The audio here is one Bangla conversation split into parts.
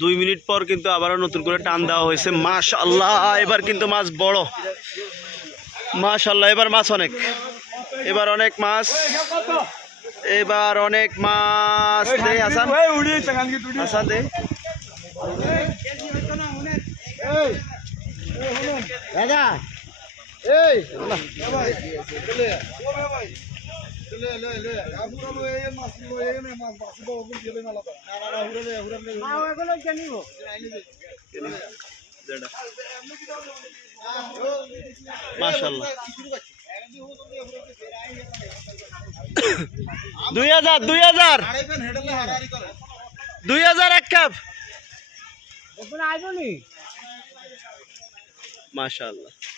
দুই মিনিট পর কিন্তু আবারও নতুন করে টান দেওয়া হয়েছে। মাশাল্লাহ এবার কিন্তু মাছ বড়। মাশাল্লাহ এবার মাছ অনেক। এবার অনেক মাছ। এবার অনেক মাছ। দে হাসান, দে। দাদা এই মাশাল্লাহ দুই হাজার দুই হাজার। দুই হাজার এক কাপ। মাশাল্লাহ না না? না মাছ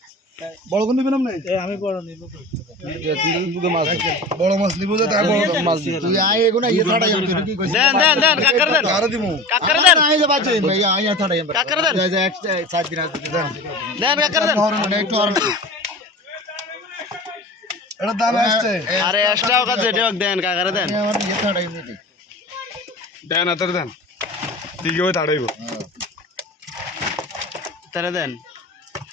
বড় কোন নিবেন আপনি আমি বড় নিব বড় মাছ নিব যে তাই বড় মাছ তুই আই এগুনা ইয়ে ছাড়া আমি তুই কি কইছিস দেন দেন দেন কাকার দেন। কারে দিমু। কাকার দেন। আই যে বাজে ভাই আই ছাড়া আমি কাকার দেন। যে এক সাত দিন আছে দেন। দেন কাকার দেন। একটু আর এটা দাম আসছে। আরে এক্সট্রা কাজ যেটা হোক দেন কাকার দেন। আমার ইয়ে ছাড়া এমনি দেন আতর দেন। দিকে ওই তাড়াইব তারে দেন।